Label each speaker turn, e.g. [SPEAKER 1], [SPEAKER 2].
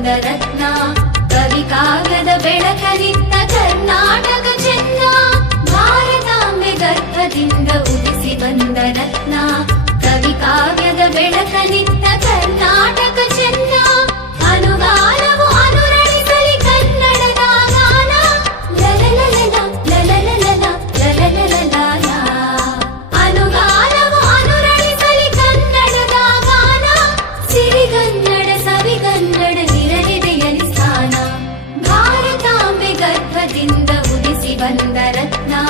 [SPEAKER 1] ರತ್ನ ಕವಿ ಕಾವ್ಯದ ಬೆಳಕನಿತ್ತ ಕರ್ನಾಟಕ ಚೆನ್ನ ಭಾರತಾಂಬೆ ಗರ್ಭದಿಂದ ಉದಿಸಿ ಬಂದ ರತ್ನ ಕವಿ ಕಾವ್ಯದ ಬೆಳಕನಿತ್ತ வந்த ரத்னா.